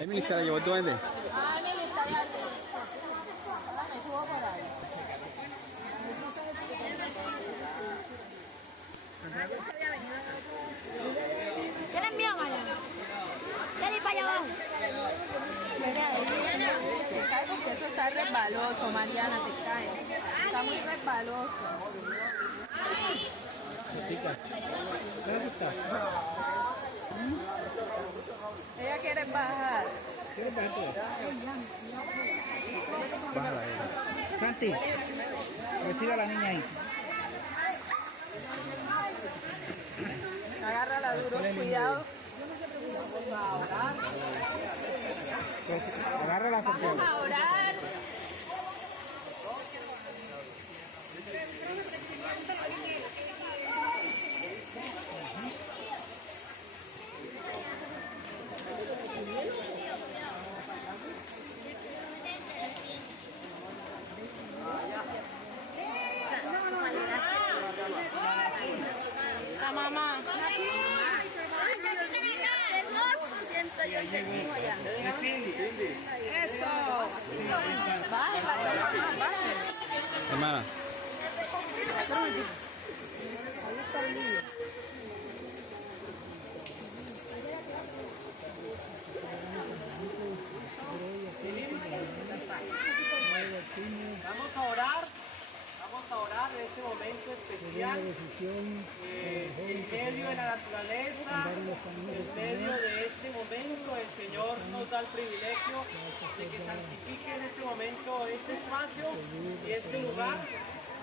Emily se la llevó el duende. Ah, Emily está allá. Ahora me subo por ahí. ¿Tienes miedo, Mariana? Dale para allá abajo. Te cae porque eso está resbaloso, Mariana, te cae. Está muy resbaloso. ¿Te gusta? Ella quiere bajar. ¿Quieres bajar tú? Bájala ahí. Santi, recibe a la niña ahí. Agárrala duro, cuidado. Agárrala, Santiago. Vamos a orar. La mamá. Siento yo que mismo ya. Eso. Baje, baje. Hermana. Vamos a orar en este momento especial, en medio de la naturaleza, en medio de este momento, el Señor nos da el privilegio de que santifique en este momento este espacio y este lugar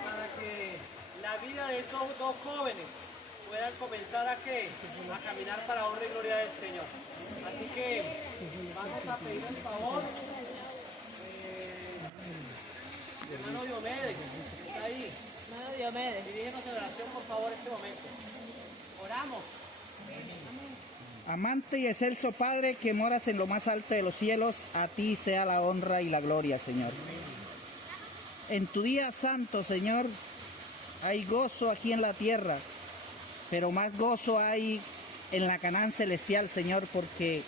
para que la vida de estos dos jóvenes puedan comenzar a caminar para honra y gloria del Señor. Así que vamos a pedir el favor. Hermano Diomedes, está ahí. Hermano Diomedes. Dirígenos en oración, por favor, este momento. Oramos. Amante y excelso Padre, que moras en lo más alto de los cielos, a ti sea la honra y la gloria, Señor. En tu día santo, Señor, hay gozo aquí en la tierra, pero más gozo hay en la Canaán celestial, Señor, porque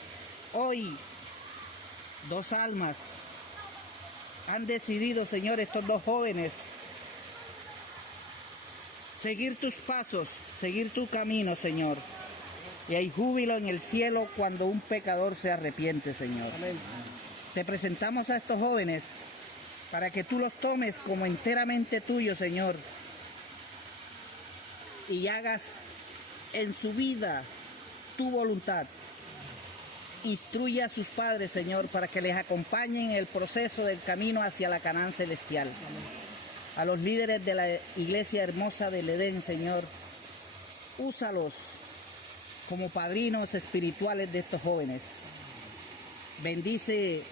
hoy dos almas han decidido, Señor, estos dos jóvenes, seguir tus pasos, seguir tu camino, Señor. Y hay júbilo en el cielo cuando un pecador se arrepiente, Señor. Amén. Te presentamos a estos jóvenes para que tú los tomes como enteramente tuyos, Señor. Y hagas en su vida tu voluntad. Instruye a sus padres, Señor, para que les acompañen en el proceso del camino hacia la Canaán celestial. A los líderes de la iglesia hermosa del Edén, Señor, úsalos como padrinos espirituales de estos jóvenes. Bendice